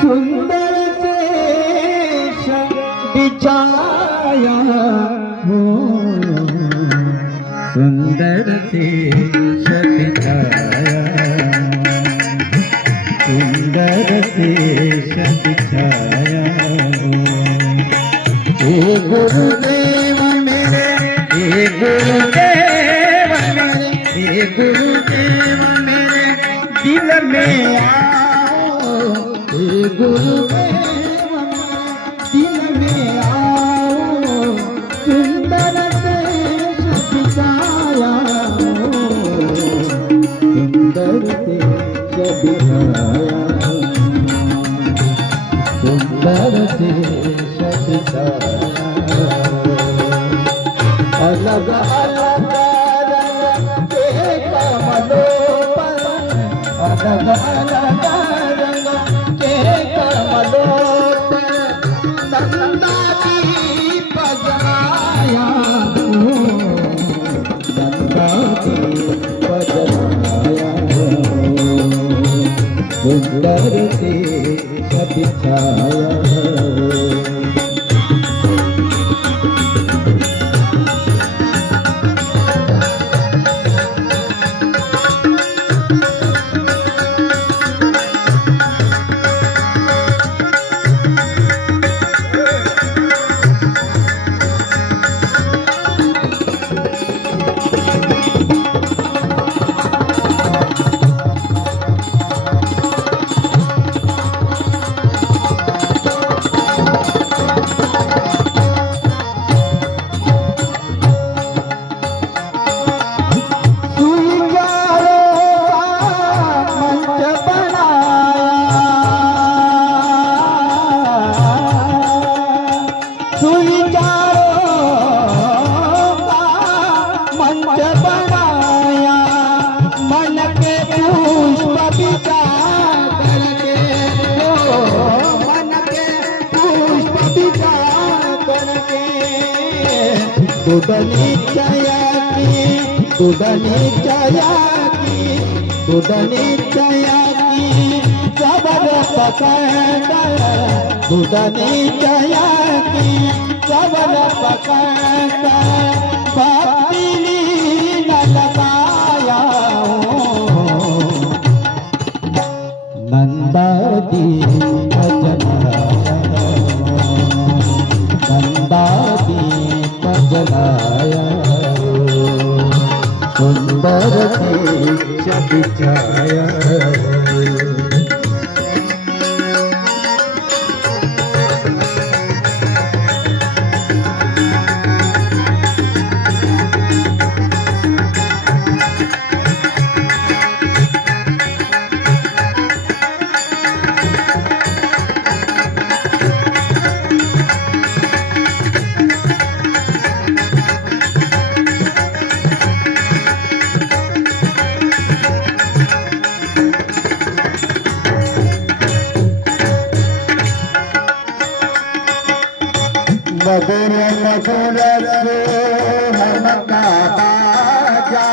सुंदर देश बिछाया हो, सुंदर देश बिछाया, सुंदर देश बिछाया हो। हे गुरुदेव मेरे, हे गुरुदेव मेरे, हे गुरुदेव मेरे दिल में आओ, हे गुरुदेव दिल में आओ, सुंदर देश बिछाया हो, सुंदर देश बिछाया, सुंदर देश बिछाया। अलग अलग रंग के कमलों पर, अलग अलग रंग के कमलों पर नंदा दीप जलाया हो, नंदा दीप जलाया हो, सुंदर देश बिछाया हो। दूधनी चया की, दूधनी चया की, दूधनी चया की सबर पकड़, दूधनी चया की सबर पकड़, भक्ति न लगाया हो, नंदा दीप जलाया, नंदा दीप जलाया, सुंदर देश बिछाया। मधुर मधुर सोहन का बाजा,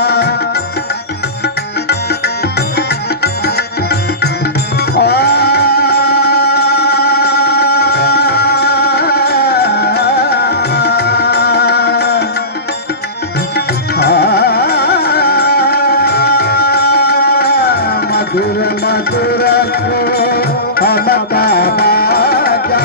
मधुर मधुर सोहन का बाजा,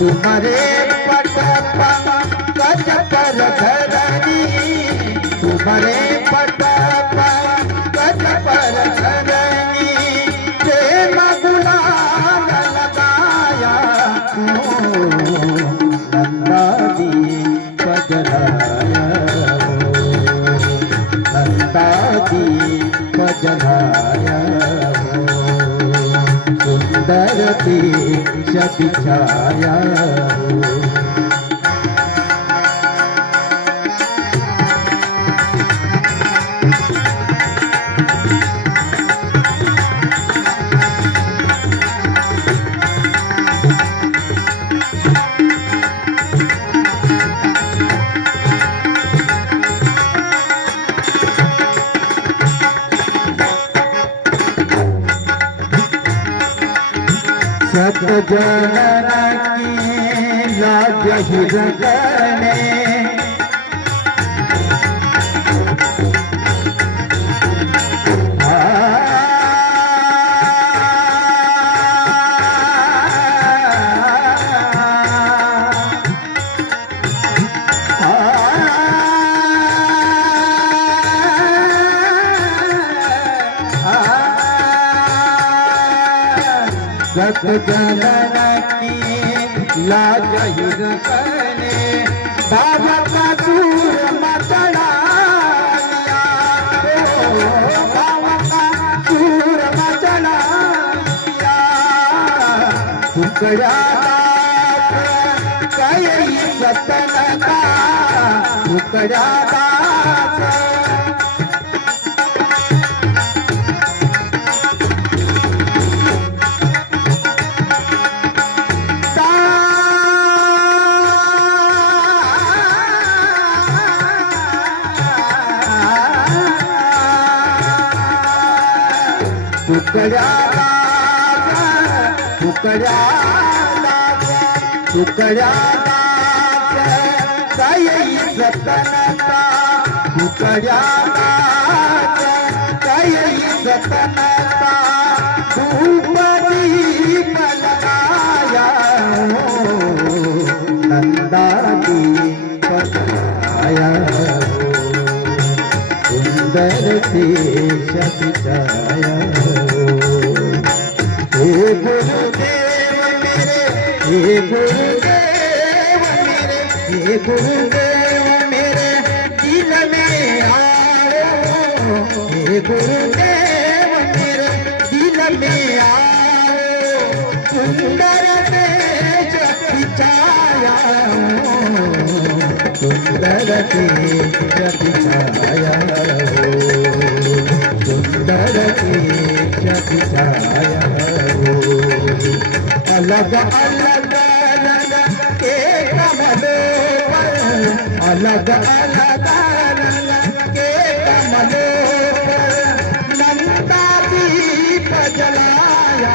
तुम्हारे पट गज पर धरनी, तुम्हारे पट गज पर धरनी, प्रेम गुलाल लगाया हो, नंदा दीप जलाया हो, नंदा दीप जलाया हो, सुंदर देश बिछाया हो। जनन की लाज ही रखने जग जनन की लाज ही रखने बाबा का सूर मचड़ा लिया बाबा का सूर मचड़ा लिया टुकड़ा कई सतन का टुकड़ा टुकड़ा टुकड़ा टुकड़ा कई सतन का टुकड़ा कई सतन का धूप दीप लगाया नंदा दीप लगाया सुंदर देश दिखाया हे गुरुदेव मेरे हे गुरुदेव मेरे हे गुरुदेव मेरे दिल में आओ हे गुरुदेव मेरे दिल में आओ सुंदर देश दिखाया सुंदर देश दिखाया सुंदर देश दिखाया अलग अलग रंग के कमलों पर अलग अलग रंग के कमलों पर नंदा दीप जलाया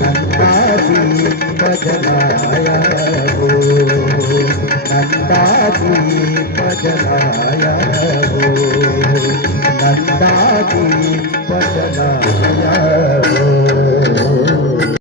नंदा दीप जलाया नंदा दीप जलाया नंदा दीप जलाया